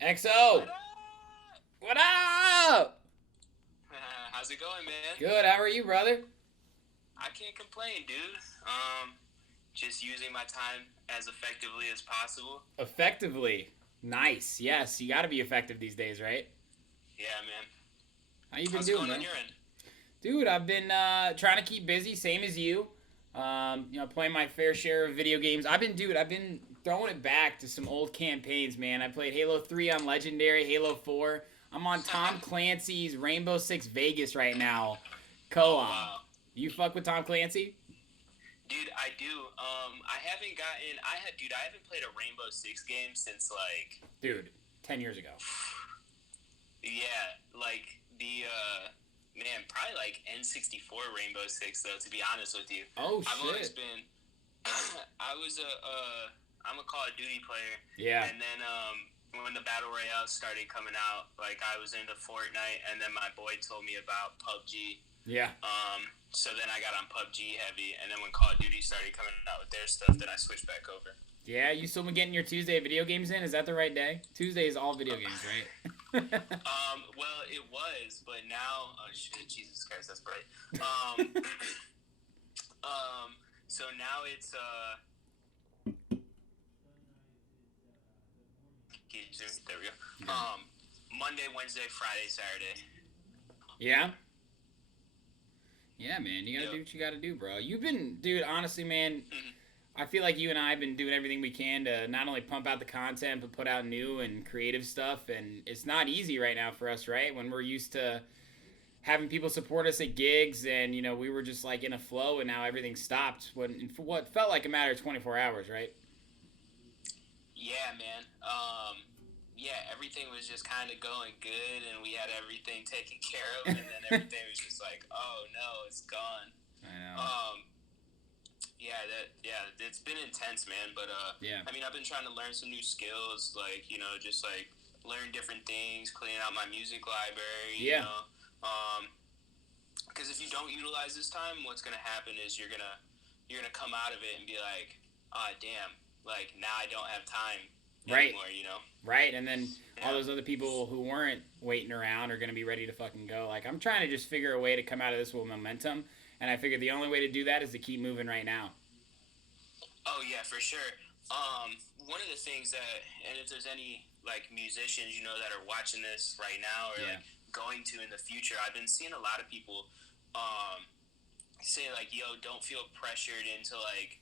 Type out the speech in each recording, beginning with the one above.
XO, What up? what up? How's it going, man? Good. How are you, brother? I can't complain, dude. Just using my time as effectively as possible. Effectively. Nice. Yes, you got to be effective these days, right? Yeah, man. How you been How's it doing, going on man? your end? Dude, I've been trying to keep busy, same as you. Playing my fair share of video games. I've been throwing it back to some old campaigns, man. I played Halo 3 on Legendary, Halo 4. I'm on Tom Clancy's Rainbow Six Vegas right now, Oh co-op. wow, You fuck with Tom Clancy? dude, I do. I haven't gotten. Dude. I haven't played a Rainbow Six game since like, Dude, 10 years ago. yeah, like man, probably like N64 Rainbow Six though. To be honest with you, Oh, I've always shit. been. I'm a Call of Duty player, Yeah. and then when the battle royale started coming out, like I was into Fortnite, and then my boy told me about PUBG. Yeah. So then I got on PUBG heavy, and then when Call of Duty started coming out with their stuff, then I switched back over. Yeah, you still been getting your Tuesday video games in? Is that the right day? Tuesday is all video games, right? Well, it was, but now, oh shit, Jesus Christ, that's bright. Um, so now it's there we go. Monday, Wednesday, Friday, Saturday. Yeah? Yeah, man. You gotta do Yep. what you gotta do, bro. You've been, dude, honestly, man, I feel like you and I have been doing everything we can to not only pump out the content, but put out new and creative stuff. And it's not easy right now for us, right? When we're used to having people support us at gigs and, we were just like in a flow and now everything stopped for what felt like a matter of 24 hours, right? Yeah, man. Yeah, everything was just kind of going good, and we had everything taken care of, and then everything was just like, oh no, it's gone. I know. Yeah, it's been intense, man. But Yeah. I mean, I've been trying to learn some new skills, like just like learn different things, clean out my music library, Yeah. because if you don't utilize this time, what's gonna happen is you're gonna come out of it and be like, ah, damn, like now I don't have time Right. anymore. Right, and then all Yeah. those other people who weren't waiting around are going to be ready to fucking go. Like, I'm trying to just figure a way to come out of this with momentum, and I figured the only way to do that is to keep moving right now. Oh yeah, for sure. One of the things that, and if there's any like musicians that are watching this right now or Yeah. like going to in the future, I've been seeing a lot of people um, say like, "Yo, don't feel pressured into like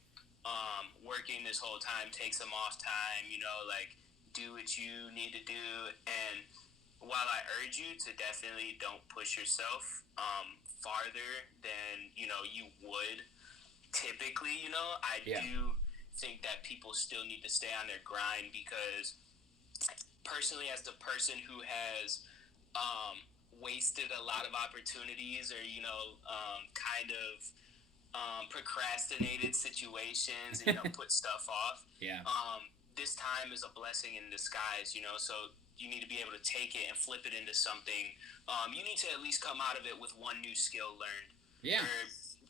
working this whole time. Take some off time. Like do what you need to do." And while I urge you to definitely don't push yourself farther than you would typically, I Yeah. do think that people still need to stay on their grind because personally, as the person who has wasted a lot of opportunities or kind of procrastinated situations and put stuff off, Yeah. this time is a blessing in disguise. So you need to be able to take it and flip it into something. You need to at least come out of it with one new skill learned, Yeah.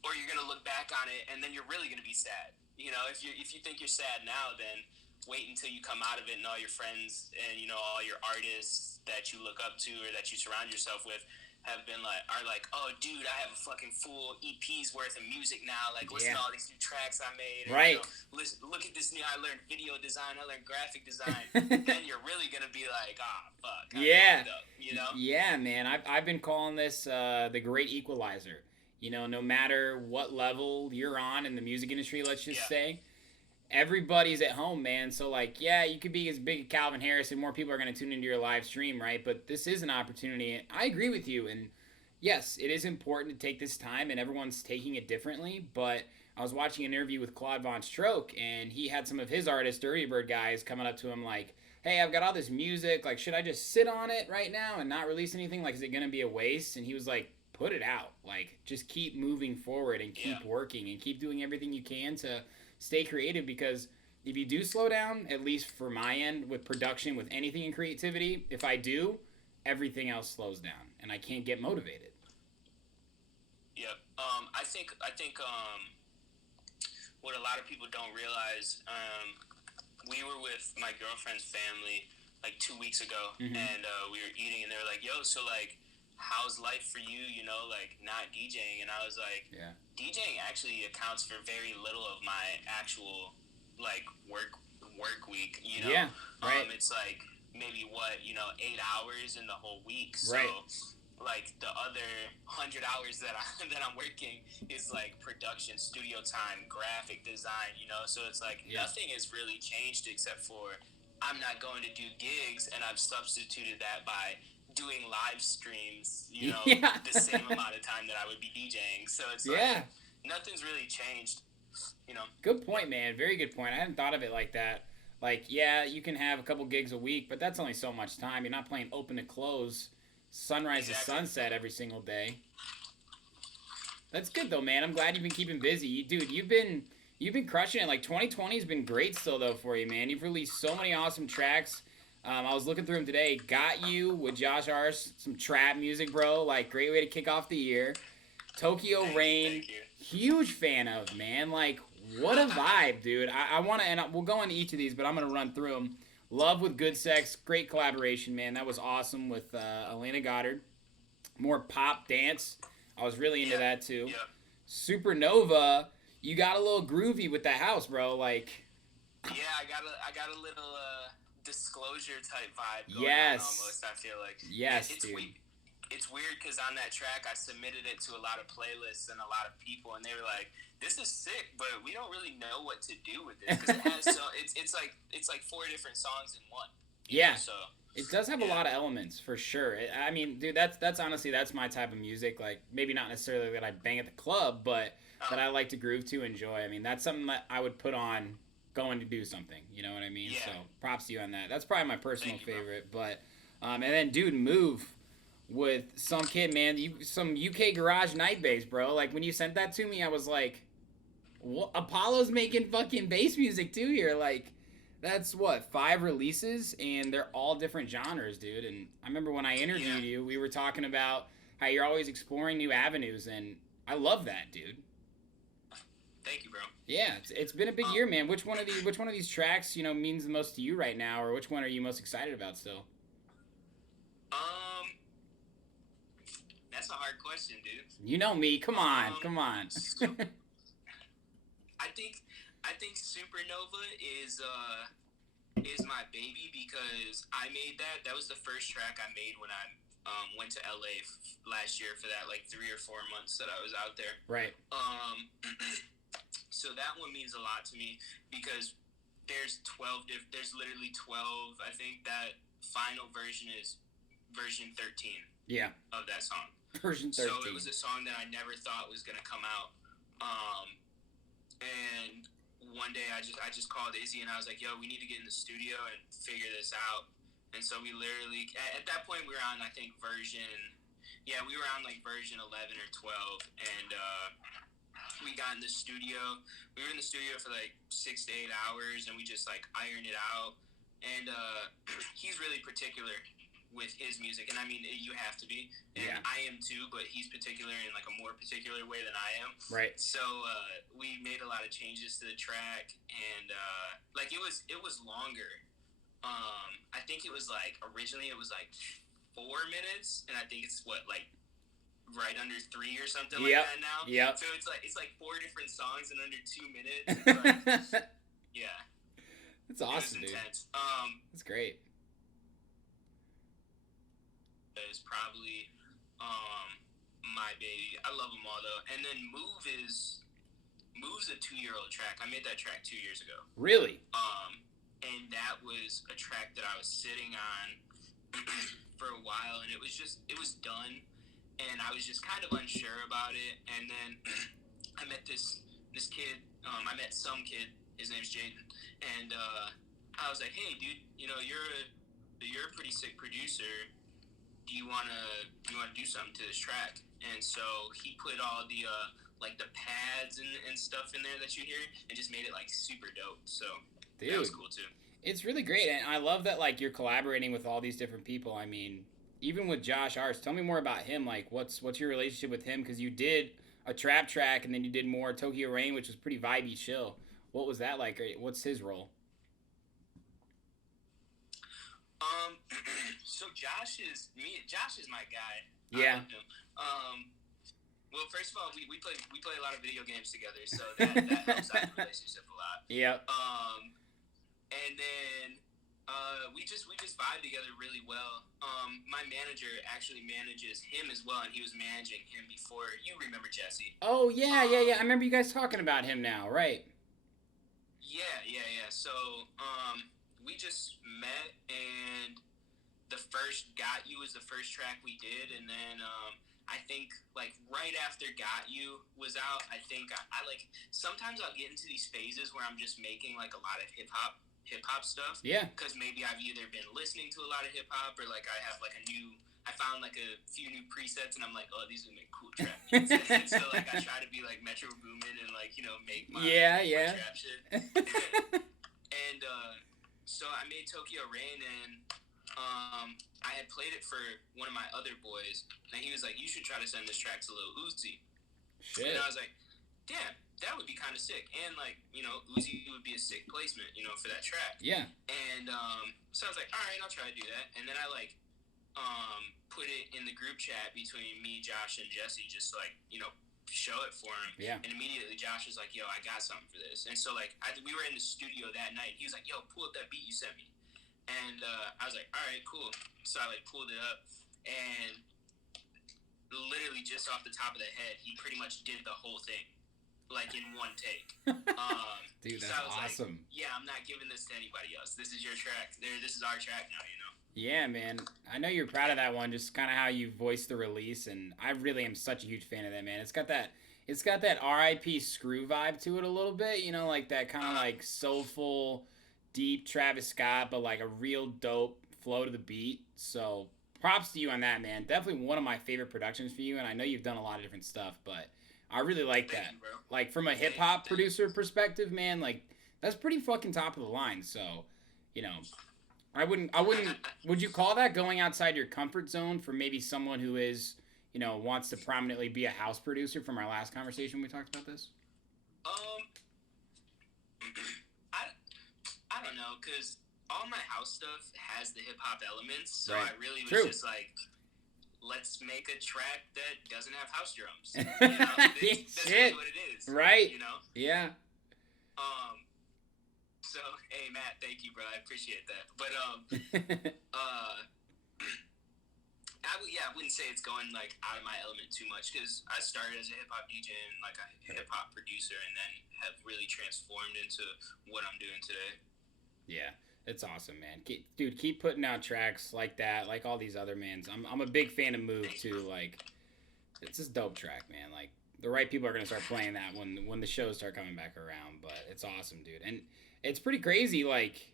or you're gonna look back on it and then you're really gonna be sad. If you think you're sad now, then wait until you come out of it and all your friends and all your artists that you look up to or that you surround yourself with are like, oh dude, I have a fucking full EP's worth of music now. Like listen Yeah. to all these new tracks I made. Or, Right. listen, look at this new. I learned video design. I learned graphic design. Then you're really gonna be like, ah, fuck. I Yeah. fucked up. You know. Yeah, man. I've been calling this the great equalizer. No matter what level you're on in the music industry, let's just Yeah. say, everybody's at home, man. So like, yeah, you could be as big as Calvin Harris, and more people are going to tune into your live stream, right? But this is an opportunity. I agree with you, and yes, it is important to take this time, and everyone's taking it differently. But I was watching an interview with Claude Von Stroke, and he had some of his artists, Dirty Bird guys, coming up to him like, "Hey, I've got all this music. Like, should I just sit on it right now and not release anything? Like, is it going to be a waste?" And he was like, "Put it out. Like, just keep moving forward and keep Yeah. working and keep doing everything you can to stay creative because if you do slow down, at least for my end with production, with anything in creativity, if I do, everything else slows down and I can't get motivated." Yep. I think what a lot of people don't realize, we were with my girlfriend's family like 2 weeks ago, Mm-hmm. and we were eating, and they were like, "Yo, so like, how's life for you? You know, like not DJing?" And I was like, Yeah. "DJing actually accounts for very little of my actual like work week. You know, Yeah. Right. it's like maybe what 8 hours in the whole week. So." Right. Like the other 100 hours that that I'm working is like production, studio time, graphic design, So it's like Yeah. nothing has really changed except for I'm not going to do gigs, and I've substituted that by doing live streams, Yeah. the same amount of time that I would be DJing. So it's like Yeah. nothing's really changed, you know. Good point, man. Very good point. I hadn't thought of it like that. Like, yeah, you can have a couple gigs a week, but that's only so much time. You're not playing open to close, sunrise to Exactly. sunset every single day. That's good though, man. I'm glad you've been keeping busy, dude. You've been crushing it. Like 2020 has been great still though for you, man. You've released so many awesome tracks. I was looking through them today. Got You with Josh Ars, some trap music, bro. Like great way to kick off the year. Tokyo Thank you, Rain, thank you. huge fan of, man. Like what a vibe, dude. I want to, and we'll go into each of these, but I'm gonna run through them. Love with Good Sex, great collaboration, man. That was awesome with Elena Goddard. More pop dance. I was really into Yeah, that too. yeah. Supernova, you got a little groovy with that house, bro. Like, Yeah, I got a little disclosure type vibe going on yes, almost. I feel like yes, it's dude. weird. It's weird because on that track I submitted it to a lot of playlists and a lot of people, and they were like, "This is sick, but we don't really know what to do with this because it has so it's like four different songs in one, Yeah, So it does have a yeah, lot of elements for sure. I mean, dude, that's honestly that's my type of music. Like, maybe not necessarily that I bang at the club, but that I like to groove to enjoy. I mean, that's something that I would put on going to do something. You know what I mean? So yeah. props to you on that. That's probably my personal Thank you, bro. favorite. But and then dude, Move with some kid, man. Some UK garage night bass, bro. Like when you sent that to me, I was like, what? Apollo's making fucking bass music too here. Like that's what, 5 releases, and they're all different genres, dude. And I remember when I Yeah, interviewed you, we were talking about how you're always exploring new avenues, and I love that, dude. thank you, bro. Yeah, it's been a big Um, year, man. Which one of these tracks means the most to you right now, or which one are you most excited about still? um, that's a hard question, dude. You know me. Come on, come on. I think Supernova is my baby because I made that. That was the first track I made when I went to LA last year for that like 3 or 4 months that I was out there. Right. Um, so that one means a lot to me because there's 12 there's literally 12. I think that final version is version 13 Yeah. of that song. Version So it 13. was a song that I never thought was gonna come out. Um, and one day I just called Izzy and I was like, "Yo, we need to get in the studio and figure this out." And so we literally at that point we were on I think we were on like version 11 or 12, and we got in the studio. We were in the studio for like 6 to 8 hours, and we just like ironed it out. And he's really particular with his music, and I mean you have to be, and Yeah. I am too. But he's particular in like a more particular way than I am. Right. So we made a lot of changes to the track, and like it was longer. I think it was like originally it was like 4 minutes, and I think it's what like right under three or something like Yep. that now. Yep. So it's like four different songs in under 2 minutes. It's like yeah, That's it was awesome, dude. intense. That's great. Is probably my baby. I love them all though. And then Move's a 2 year old track. I made that track 2 years ago. Really? And that was a track that I was sitting on for a while, and it was done, and I was just kind of unsure about it. And then I met this kid. I met some kid. His name's Jaden, and I was like, "Hey, dude, you're a pretty sick producer. Do you wanna do something to this track?" And so he put all the like the pads and stuff in there that you hear, and just made it like super dope. So that Dude, was cool too. it's really great, and I love that like you're collaborating with all these different people. I mean, even with Josh Ars, tell me more about him. Like, what's your relationship with him? Because you did a trap track, and then you did more Tokyo Rain, which was pretty vibey, chill. What was that like? What's his role? Um, so Josh is my guy. I Yeah. love him. Well, first of all, we play a lot of video games together, so that helps out the relationship a lot. Yep. And then we just vibe together really well. My manager actually manages him as well, and he was managing him before. You remember Jesse? Oh yeah, yeah, yeah. I remember you guys talking about him now, right? Yeah. So we just met, and the first Got You was the first track we did, and then I think like right after Got You was out, I think I like sometimes I'll get into these phases where I'm just making like a lot of hip hop stuff. Yeah. Because maybe I've either been listening to a lot of hip hop or like I have like I found like a few new presets and I'm like, oh, these would make cool trap beats. And so like I try to be like Metro Boomin and like make my my trap shit. And so I made Tokyo Rain, and I had played it for one of my other boys, and he was like, "You should try to send this track to Lil Uzi." Shit. And I was like, "Damn, that would be kind of sick." And like, Uzi would be a sick placement, for that track. Yeah. And so I was like, "All right, I'll try to do that." And then I like put it in the group chat between me, Josh, and Jesse, just to, like show it for him. Yeah. And immediately Josh was like, "Yo, I got something for this." And so like we were in the studio that night. He was like, "Yo, pull up that beat you sent me." And I was like, all right, cool. So I like pulled it up, and literally just off the top of the head, he pretty much did the whole thing, like in one take. Dude, that's so I was awesome. Like, yeah, I'm not giving this to anybody else. This is your track. This is our track now, Yeah, man. I know you're proud of that one, just kind of how you voiced the release, and I really am such a huge fan of that, man. It's got that R.I.P. Screw vibe to it a little bit, like that kind of like soulful, deep Travis Scott, but like a real dope flow to the beat. So props to you on that, man. Definitely one of my favorite productions for you, and I know you've done a lot of different stuff, but I really like Thank that. you, bro. Like from a hip hop producer perspective, man, like that's pretty fucking top of the line. So, you know, I wouldn't would you call that going outside your comfort zone for maybe someone who is, wants to prominently be a house producer from our last conversation we talked about this? Um, I don't know, because all my house stuff has the hip hop elements, so Right. I really was True. just like, let's make a track that doesn't have house drums. That's really what it is. Right. Yeah. So hey Matt, thank you, bro. I appreciate that. But I wouldn't say it's going like out of my element too much, because I started as a hip hop DJ and like a hip hop producer, and then have really transformed into what I'm doing today. Yeah, it's awesome, man. Dude, keep putting out tracks like that, like all these other mans. I'm a big fan of Move too. Like, it's just dope track, man. Like, the right people are gonna start playing that when the shows start coming back around. But it's awesome, dude, and it's pretty crazy. Like,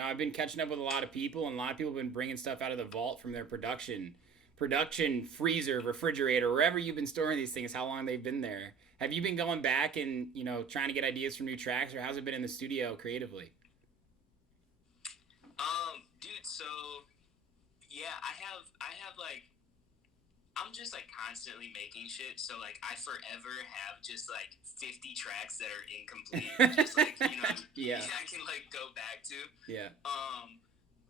I've been catching up with a lot of people, and a lot of people have been bringing stuff out of the vault from their production freezer, refrigerator, wherever you've been storing these things. How long they've been there? Have you been going back and trying to get ideas for new tracks, or how's it been in the studio creatively? Dude, so yeah, I have like, I'm just like constantly making shit, so like I forever have just like 50 tracks that are incomplete, just like Yeah. I can like go back to. Yeah.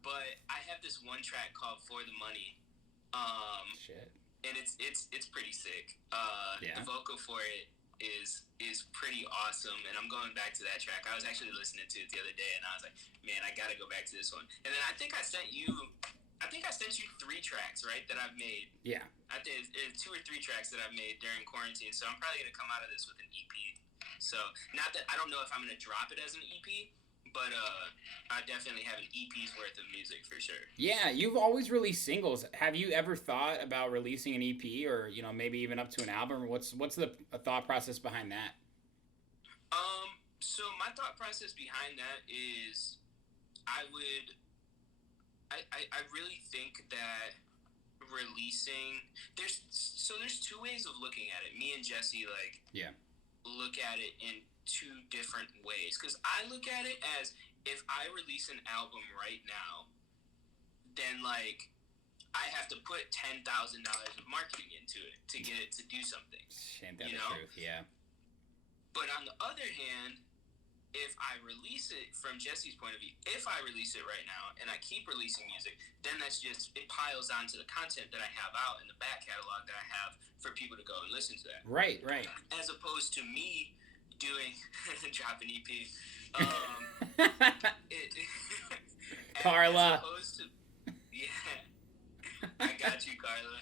But I have this one track called For the Money. Shit. And it's pretty sick. Yeah. The vocal for it is pretty awesome, and I'm going back to that track. I was actually listening to it the other day, and I was like, man, I gotta go back to this one. And then I think I sent you 3 tracks, right, that I've made. Yeah. I think it's 2 or 3 tracks that I've made during quarantine, so I'm probably gonna come out of this with an EP. So not that I don't know if I'm gonna drop it as an EP, but I definitely have an EP's worth of music for sure. Yeah, you've always released singles. Have you ever thought about releasing an EP, or maybe even up to an album? What's the thought process behind that? So my thought process behind that is, I really think that releasing, there's 2 ways of looking at it. Me and Jesse look at it in 2 different ways, because I look at it as, if I release an album right now, then like I have to put $10,000 of marketing into it to get it to do something. Ain't that the truth? Yeah. But on the other hand, if I release it from Jesse's point of view, if I release it right now and I keep releasing music, then that's just it piles onto the content that I have out in the back catalog that I have for people to go and listen to that. Right, right. As opposed to me doing drop an EP. Um, it, as Carla. opposed to yeah, I got you, Carla.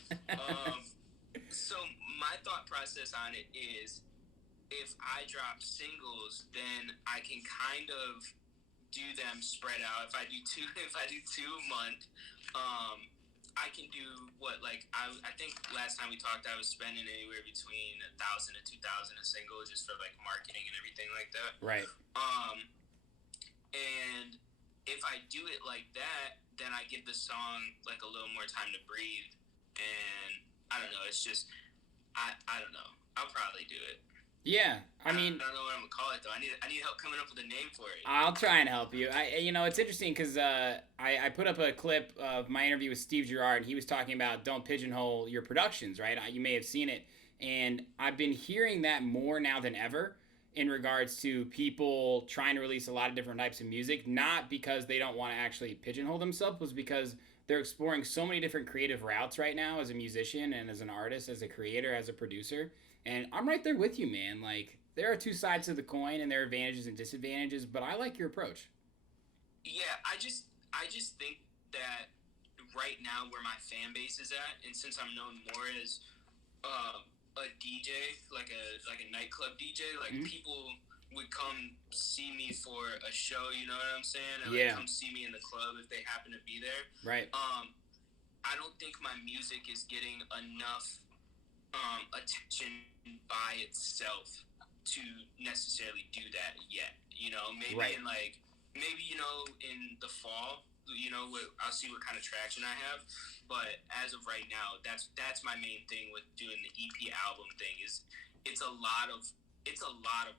So my thought process on it is if I drop singles, then I can kind of do them spread out. If I do two, if I do 2 a month, I can do what like I think last time we talked, I was spending anywhere between 1,000 to 2,000 a single just for like marketing and everything like that. Right. And if I do it like that, then I give the song like a little more time to breathe. And I don't know. It's just I don't know. I'll probably do it. Yeah, I mean, I don't know what I'm gonna call it though. I need help coming up with a name for it. I'll try and help you. It's interesting because I put up a clip of my interview with Steve Gerrard, and he was talking about don't pigeonhole your productions, right? You may have seen it, and I've been hearing that more now than ever in regards to people trying to release a lot of different types of music, not because they don't want to actually pigeonhole themselves, was because they're exploring so many different creative routes right now as a musician and as an artist, as a creator, as a producer. And I'm right there with you, man. Like, there are two sides to the coin, and there are advantages and disadvantages. But I like your approach. Yeah, I just think that right now where my fan base is at, and since I'm known more as a DJ, like a nightclub DJ, like people would come see me for a show. You know what I'm saying? And like come see me in the club if they happen to be there. Right. I don't think my music is getting enough attention by itself to necessarily do that yet. You know, maybe in in the fall, I'll see what kind of traction I have. But as of right now, that's my main thing with doing the EP album thing is it's a lot of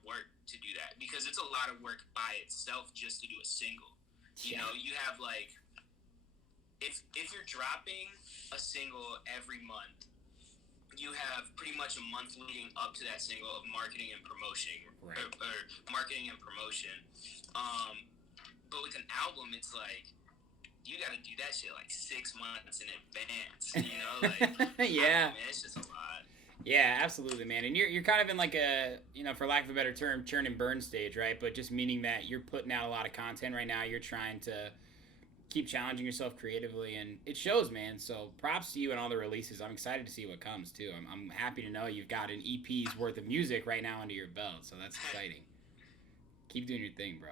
work to do that because it's a lot of work by itself just to do a single. You know, you have like if you're dropping a single every month, you have pretty much a month leading up to that single of marketing and promotion, or marketing and promotion. But with an album, it's like you got to do that shit like 6 months in advance. You know, like yeah, man, it's just a lot. Yeah, absolutely, man. And you're kind of in like a, for lack of a better term, churn and burn stage, right? But just meaning that you're putting out a lot of content right now. You're trying to keep challenging yourself creatively, and it shows, man. So props to you and all the releases. I'm excited to see what comes too. I'm happy to know you've got an EP's worth of music right now under your belt, so that's exciting. Keep doing your thing, bro.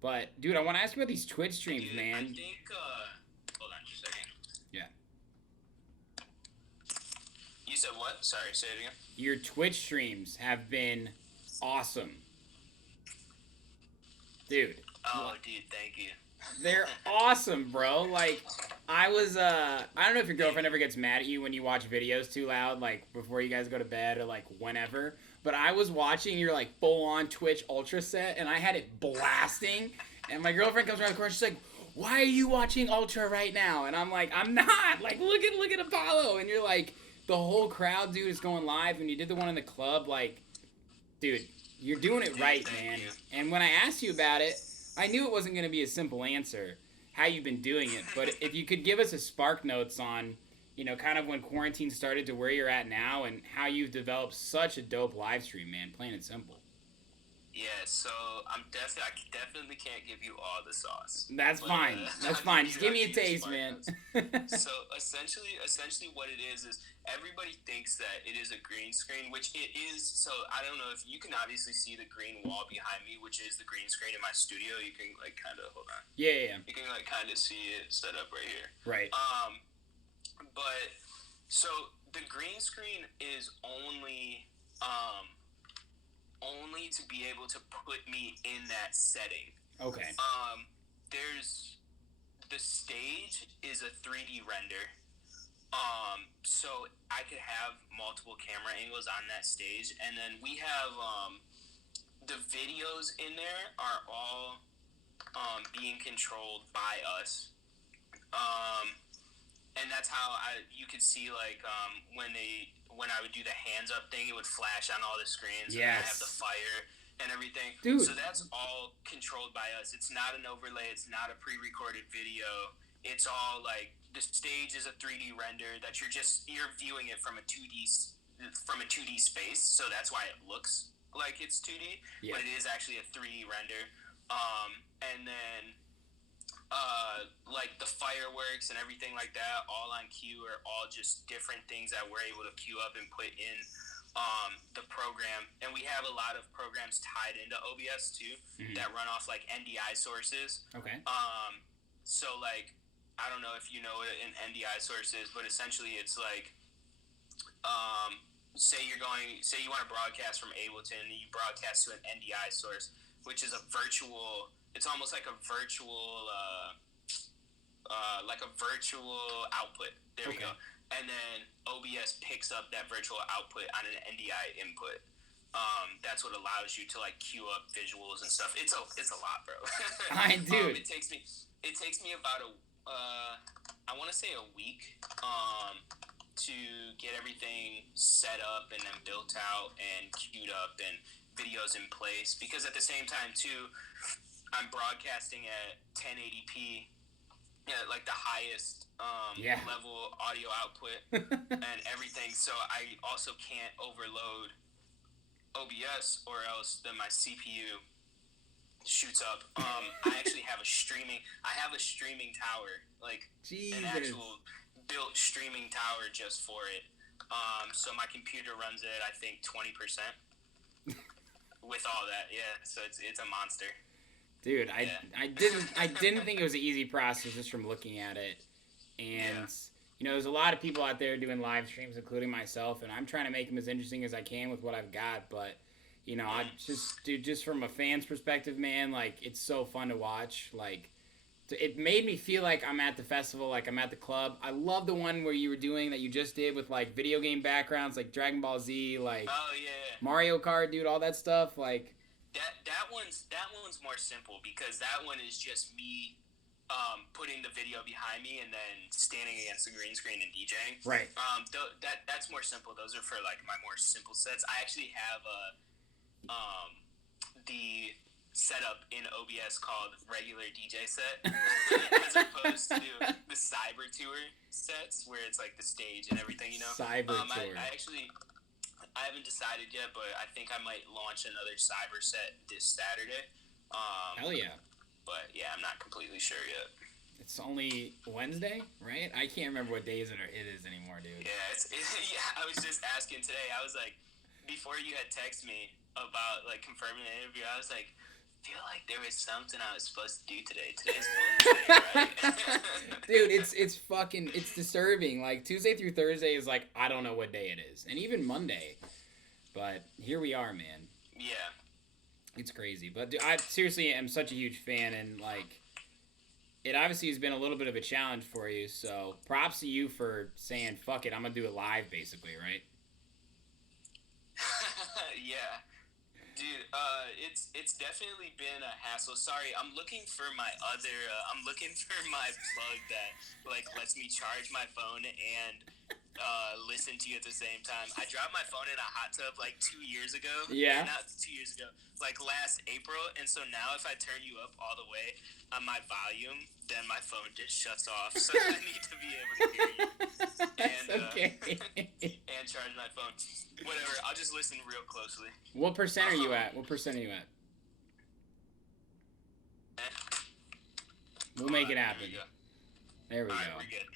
But dude, I want to ask you about these Twitch streams, man. I think hold on just a second. Yeah. You said what? Sorry, say it again. Your Twitch streams have been awesome, dude. Oh, dude, thank you. They're awesome, bro. Like, I don't know if your girlfriend ever gets mad at you when you watch videos too loud, like, before you guys go to bed or, like, whenever. But I was watching your, like, full-on Twitch Ultra set, and I had it blasting. And my girlfriend comes around the corner, she's like, why are you watching Ultra right now? And I'm like, I'm not. Like, look at Apollo. And you're like, the whole crowd, dude, is going live. And you did the one in the club. Like, dude, you're doing it right, man. And when I asked you about it, I knew it wasn't going to be a simple answer, how you've been doing it. But if you could give us a spark notes on, kind of when quarantine started to where you're at now and how you've developed such a dope live stream, man, plain and simple. Yeah, so I definitely can't give you all the sauce. That's fine. That's fine. Just give me a taste, man. So essentially what it is everybody thinks that it is a green screen, which it is. So I don't know if you can obviously see the green wall behind me, which is the green screen in my studio. You can like kind of hold on. Yeah. You can like kind of see it set up right here. Right. But so the green screen is only to be able to put me in that setting. Okay. There's the stage is a 3D render. So I could have multiple camera angles on that stage, and then we have the videos in there are all being controlled by us. And that's how you could see like when I would do the hands up thing, it would flash on all the screens. Yes. And I have the fire, and everything. Dude. So that's all controlled by us. It's not an overlay. It's not a pre-recorded video. It's all like the stage is a 3D render that you're viewing it from a 2D space. So that's why it looks like it's 2D, Yeah. but it is actually a 3D render. And then like the fireworks and everything like that, all on cue, are all just different things that we're able to queue up and put in the program. And we have a lot of programs tied into OBS too, that run off like NDI sources. Okay. So like, I don't know if you know what an NDI source is, but essentially it's like, say you want to broadcast from Ableton, and you broadcast to an NDI source, which is a virtual. It's almost like a virtual, output. There we go. And then OBS picks up that virtual output on an NDI input. That's what allows you to like queue up visuals and stuff. It's a lot, bro. I do. It takes me about I want to say a week, to get everything set up and then built out and queued up and videos in place. Because at the same time too, I'm broadcasting at 1080p, like the highest level audio output and everything. So I also can't overload OBS, or else then my CPU shoots up. I actually have a streaming tower, like an actual built streaming tower just for it. So my computer runs it, I think 20% with all that. Yeah, so it's a monster. Dude, I didn't think it was an easy process just from looking at it. And you know, there's a lot of people out there doing live streams, including myself, and I'm trying to make them as interesting as I can with what I've got. But you know, I just from a fan's perspective, man, like it's so fun to watch. Like it made me feel like I'm at the festival, like I'm at the club. I love the one where you were doing that you just did with like video game backgrounds, like Dragon Ball Z, like Mario Kart, dude, all that stuff, like. That one's more simple, because that one is just me putting the video behind me and then standing against the green screen and DJing. Right. That's more simple. Those are for like my more simple sets. I actually have the setup in OBS called regular DJ set, as opposed to the Cyber Tour sets where it's like the stage and everything. You know. Cyber Tour. I haven't decided yet, but I think I might launch another cyber set this Saturday. Hell yeah. But yeah, I'm not completely sure yet. It's only Wednesday, right? I can't remember what days it is anymore, dude. Yeah, I was just asking today. I was like, before you had texted me about like confirming the interview, I was like, I feel like there was something I was supposed to do today. Today's Wednesday, right? Dude, it's disturbing. Like Tuesday through Thursday is like, I don't know what day it is, and even Monday. But here we are, man. Yeah. It's crazy, but dude, I seriously am such a huge fan, and like, it obviously has been a little bit of a challenge for you. So props to you for saying, "Fuck it, I'm gonna do it live," basically, right? Yeah. Dude, it's definitely been a hassle. Sorry, I'm looking for my plug that like lets me charge my phone and listen to you at the same time. I dropped my phone in a hot tub like 2 years ago. Yeah. Not 2 years ago, like last April. And so now if I turn you up all the way on my volume, then my phone just shuts off. So I need to be able to hear you. That's okay. And charge my phone. Whatever, I'll just listen real closely. What percent are you at? We'll make it happen. There we go. We're good.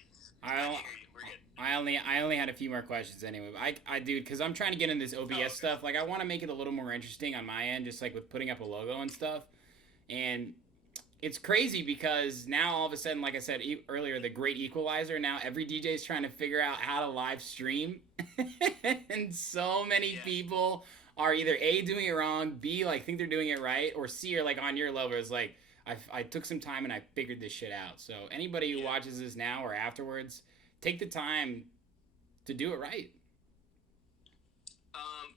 We're good. I only had a few more questions anyway. I dude, because I'm trying to get in this OBS stuff. Like, I want to make it a little more interesting on my end, just like with putting up a logo and stuff. And it's crazy because now all of a sudden, like I said earlier, the great equalizer, now every DJ is trying to figure out how to live stream. And so many people are either A, doing it wrong, B, like think they're doing it right, or C, are like on your level. It's like, I took some time and I figured this shit out. So anybody who watches this now or afterwards, take the time to do it right.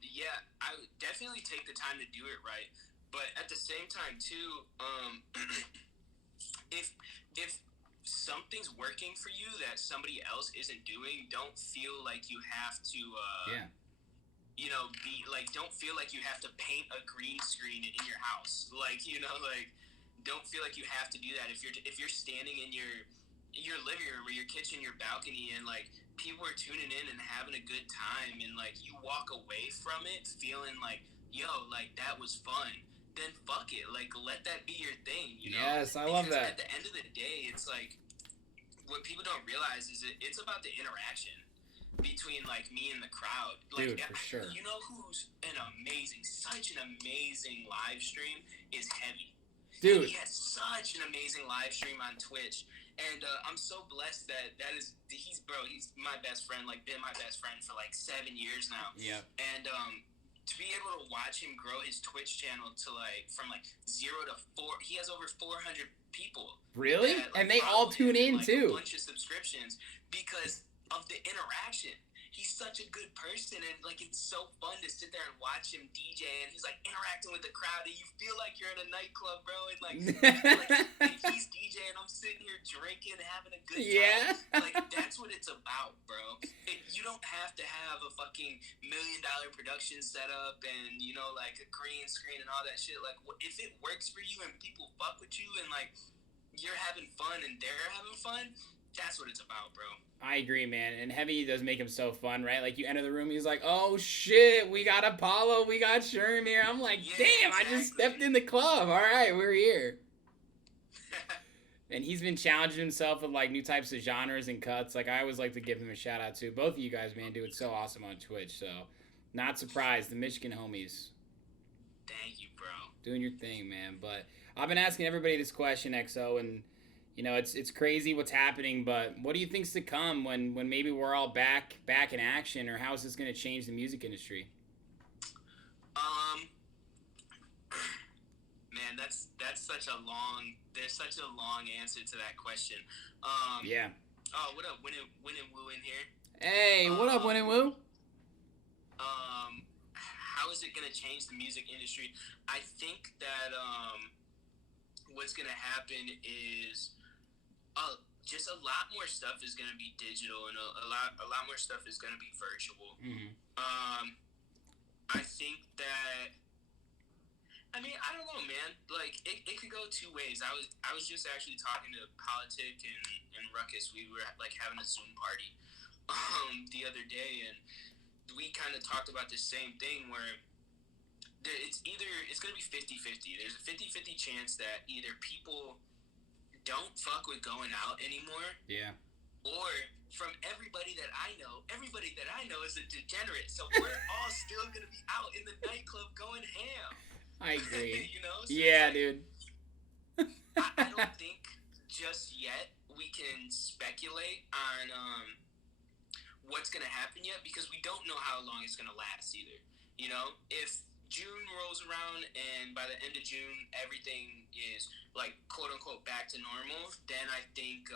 Yeah, I would definitely take the time to do it right. But at the same time, too, if something's working for you that somebody else isn't doing, don't feel like you have to, be like, don't feel like you have to paint a green screen in your house. Like, like, don't feel like you have to do that. If you're standing in your living room or your kitchen, your balcony, and like people are tuning in and having a good time, and like you walk away from it feeling like, yo, like that was fun, then fuck it. Like, let that be your thing. Yes, I love Because at that. the end of the day, it's like what people don't realize is it's about the interaction between like me and the crowd. Like, Dude, for sure. who's such an amazing live stream is Heavy. Dude, He has such an amazing live stream on Twitch, and I'm so blessed he's my best friend. Like, been my best friend for like 7 years now. yeah. And to be able to watch him grow his Twitch channel to like from like 0 to 4, he has over 400 people. Really? That, like, And they all tune in like, too. A bunch of subscriptions because of the interaction. He's such a good person, and like it's so fun to sit there and watch him DJ, and he's like interacting with the crowd, and you feel like you're in a nightclub, bro, and like, like he's DJing, I'm sitting here drinking, having a good time. Yeah. Like, that's what it's about, bro. You don't have to have a fucking $1 million production setup and like a green screen and all that shit. Like, if it works for you and people fuck with you and like you're having fun and they're having fun, that's what it's about, bro. I agree, man. And Heavy does make him so fun, right? Like, you enter the room, he's like, oh shit, we got Apollo, we got Sherm here. I'm like, Yeah, damn, exactly. I just stepped in the club. All right, we're here. And he's been challenging himself with like new types of genres and cuts. Like, I always like to give him a shout out too. Both of you guys, man, do it so awesome on Twitch. So, not surprised. The Michigan homies. Thank you, bro. Doing your thing, man. But I've been asking everybody this question, XO, and it's crazy what's happening. But what do you think's to come when maybe we're all back in action, or how is this going to change the music industry? Man, that's such a long. There's such a long answer to that question. Yeah. Oh, what up, Win and Woo in here? Hey, what up, Win and Woo? How is it gonna change the music industry? I think that what's gonna happen is just a lot more stuff is gonna be digital, and a lot more stuff is gonna be virtual. Mm-hmm. I think that. I mean, I don't know, man. Like, it could go two ways. I was just actually talking to Politic and Ruckus. We were like having a Zoom party the other day, and we kind of talked about the same thing where it's going to be 50-50. There's a 50-50 chance that either people don't fuck with going out anymore. Yeah. Or from everybody that I know is a degenerate. So we're all still going to be out in the nightclub going ham. I agree. So yeah, dude. I don't think just yet we can speculate on what's going to happen yet, because we don't know how long it's going to last either. If June rolls around and by the end of June everything is like quote unquote back to normal, then I think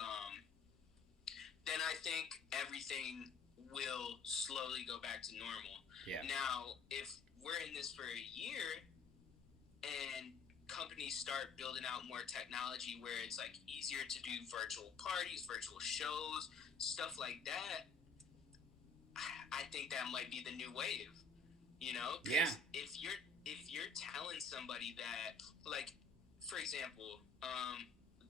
everything will slowly go back to normal. Yeah. Now, if we're in this for a year and companies start building out more technology where it's like easier to do virtual parties, virtual shows, stuff like that, I think that might be the new wave. Yeah. If you're telling somebody that, like, for example,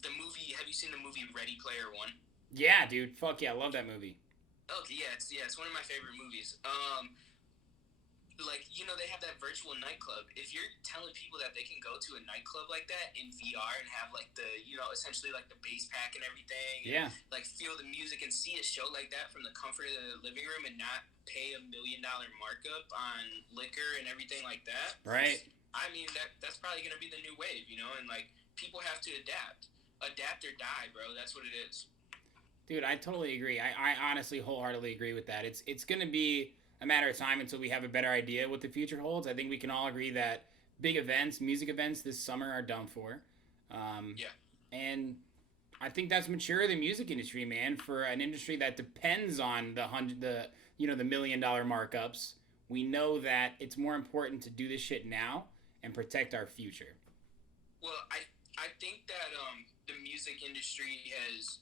the movie. Have you seen the movie Ready Player One? Yeah, dude. Fuck yeah, I love that movie. Okay, yeah, it's one of my favorite movies. Like, they have that virtual nightclub. If you're telling people that they can go to a nightclub like that in VR and have like the, essentially like the bass pack and everything, yeah, and like feel the music and see a show like that from the comfort of the living room and not pay $1 million markup on liquor and everything like that. Right. I mean, that's probably gonna be the new wave, and like people have to adapt or die, bro. That's what it is. Dude, I totally agree. I honestly wholeheartedly agree with that. It's gonna be a matter of time until we have a better idea what the future holds. I think we can all agree that big events, music events this summer are done for. Yeah. And I think that's mature the music industry, man. For an industry that depends on the $1 million markups, we know that it's more important to do this shit now and protect our future. Well, I think that the music industry has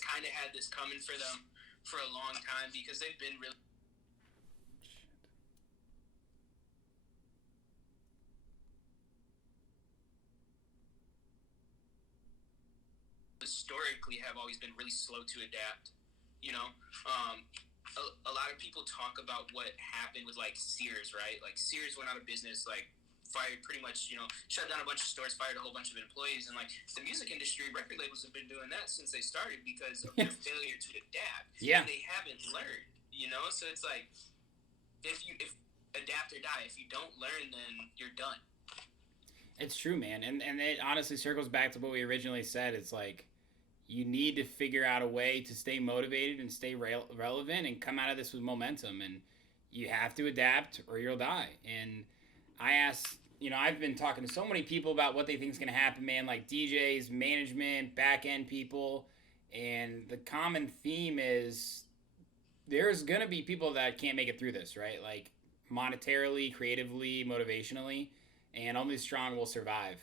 kind of had this coming for them for a long time, because they've been really historically have always been really slow to adapt. You know, um, a lot of people talk about what happened with like Sears, right? Like Sears went out of business, like fired pretty much, shut down a bunch of stores, fired a whole bunch of employees, and like the music industry, record labels have been doing that since they started because of their failure to adapt. Yeah. And they haven't learned, So it's like if adapt or die. If you don't learn, then you're done. It's true, man, and it honestly circles back to what we originally said. It's like you need to figure out a way to stay motivated and stay relevant and come out of this with momentum, and you have to adapt or you'll die. And I asked, I've been talking to so many people about what they think is going to happen, man, like DJs, management, back end people, and the common theme is there's going to be people that can't make it through this, right? Like monetarily, creatively, motivationally, and only strong will survive.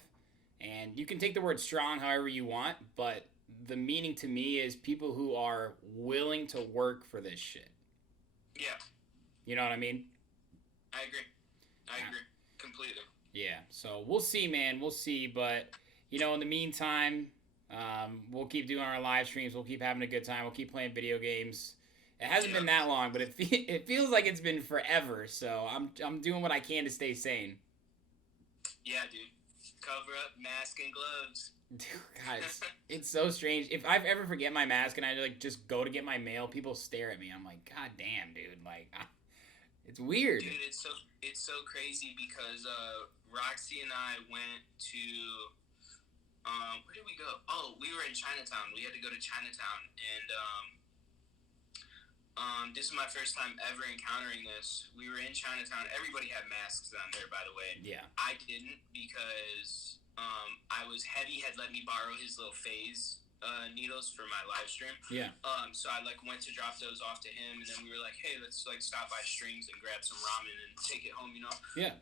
And you can take the word strong however you want, but the meaning to me is people who are willing to work for this shit. Yeah. You know what I mean? I agree. Completely. Yeah. So we'll see, man. We'll see. But, in the meantime, we'll keep doing our live streams. We'll keep having a good time. We'll keep playing video games. It hasn't been that long, but it feels like it's been forever. So I'm doing what I can to stay sane. Yeah, dude. Cover up, mask, and gloves. Dude, guys, it's so strange. If I ever forget my mask and I just go to get my mail, people stare at me. I'm like, God damn, dude. Like, it's weird. Dude, it's so crazy because Roxy and I went to where did we go? Oh, we were in Chinatown. We had to go to Chinatown, and this is my first time ever encountering this. We were in Chinatown. Everybody had masks on there, by the way. Yeah. I didn't because I was Heavy had let me borrow his little phase needles for my live stream. Yeah. So I went to drop those off to him, and then we were like, hey, let's stop by Strings and grab some ramen and take it home, Yeah.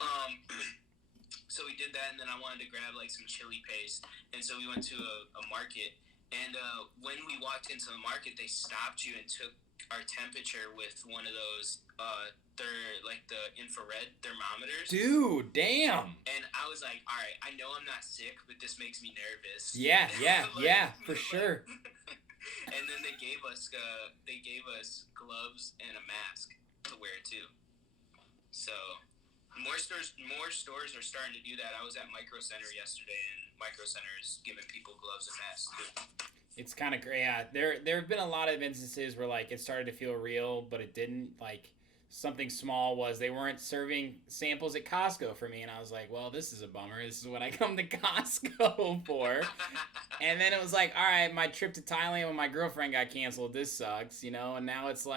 So we did that, and then I wanted to grab some chili paste, and so we went to a market, and when we walked into the market, they stopped you and took our temperature with one of those the infrared thermometers. Dude, damn. And I was like, all right, I know I'm not sick, but this makes me nervous. Yeah, for sure. And then they gave us gloves and a mask to wear too. So more stores are starting to do that. I was at Micro Center yesterday, and Micro Center is giving people gloves and masks too. It's kind of great. Yeah, there have been a lot of instances where it started to feel real, but it didn't. Something small was they weren't serving samples at Costco for me, and I was like, well, this is a bummer. This is what I come to Costco for. And then it was like, all right, my trip to Thailand when my girlfriend got canceled, this sucks, And now it's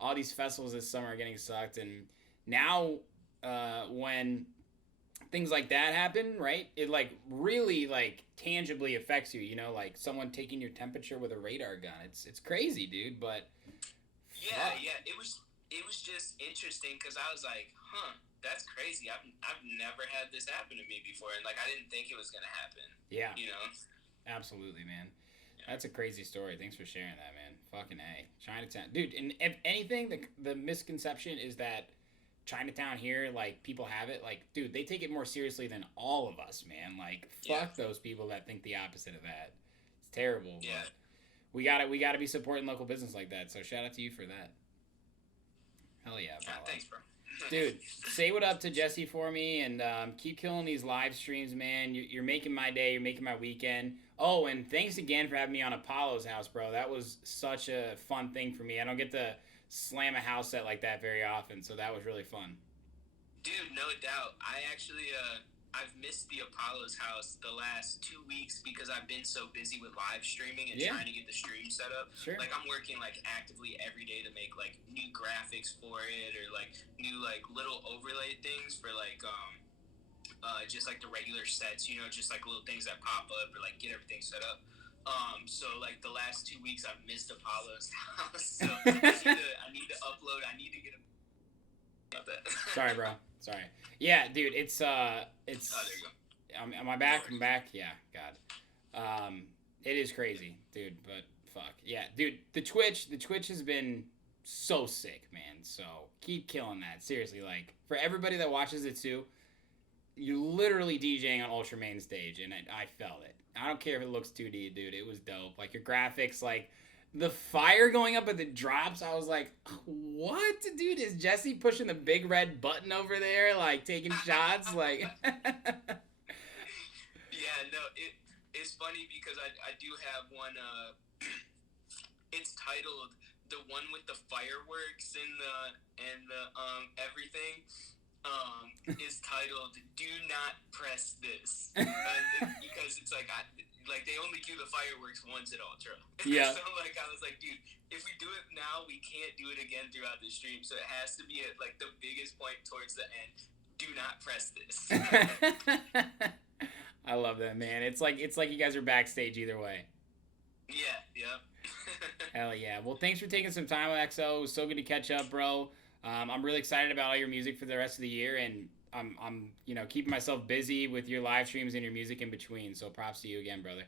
all these festivals this summer are getting sucked, and now when things like that happen, right? It really tangibly affects you, someone taking your temperature with a radar gun. It's crazy, dude, but yeah, it was just interesting because I was like, that's crazy. I've never had this happen to me before, and I didn't think it was gonna happen. Yeah. Absolutely, man. Yeah. That's a crazy story. Thanks for sharing that, man. Fucking A. Chinatown. Dude, and if anything, the misconception is that Chinatown here, people have it, dude, they take it more seriously than all of us, man. Fuck those people that think the opposite of that. It's terrible. Yeah. But we gotta be supporting local business like that, so shout out to you for that. Hell yeah, bro. Thanks, bro. Dude, say what up to Jesse for me, and keep killing these live streams, man. You're making my day. You're making my weekend. Oh, and thanks again for having me on Apollo's house, bro. That was such a fun thing for me. I don't get to slam a house set like that very often, so that was really fun. Dude, no doubt. I actually I've missed the Apollo's house the last 2 weeks because I've been so busy with live streaming and trying to get the stream set up. Sure. I'm working actively every day to make new graphics for it, or new little overlay things for just the regular sets, just little things that pop up, or get everything set up. So the last 2 weeks I've missed Apollo's house, so I need to upload. I need to get about that. Sorry, bro. Sorry. Yeah, dude. It's Oh, there you go. Am I back? I'm back. Yeah. God. It is crazy, dude. But fuck. Yeah, dude. The Twitch has been so sick, man. So keep killing that. Seriously, for everybody that watches it too. you're literally DJing on Ultra Main stage, and I felt it. I don't care if it looks 2D, dude. It was dope. Like your graphics, like the fire going up at the drops. I was like, what, dude? Is Jesse pushing the big red button over there, like taking shots? Like, Yeah, no, it's funny because I do have one. It's titled "The One with the Fireworks" and the everything. Is titled "Do Not Press This," because it's like they only do the fireworks once at Ultra. Yeah. So like I was like, dude, if we do it now, we can't do it again throughout the stream. So it has to be at like the biggest point towards the end. Do not press this. I love that, man. It's like you guys are backstage either way. Yeah, yeah. Hell yeah. Well, thanks for taking some time with XO. It was so good to catch up, bro. I'm really excited about all your music for the rest of the year, and I'm keeping myself busy with your live streams and your music in between. So props to you again, brother.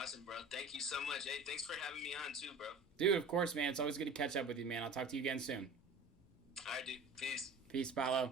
Awesome, bro. Thank you so much. Hey, thanks for having me on too, bro. Dude, of course, man. It's always good to catch up with you, man. I'll talk to you again soon. All right, dude. Peace. Peace, Paulo.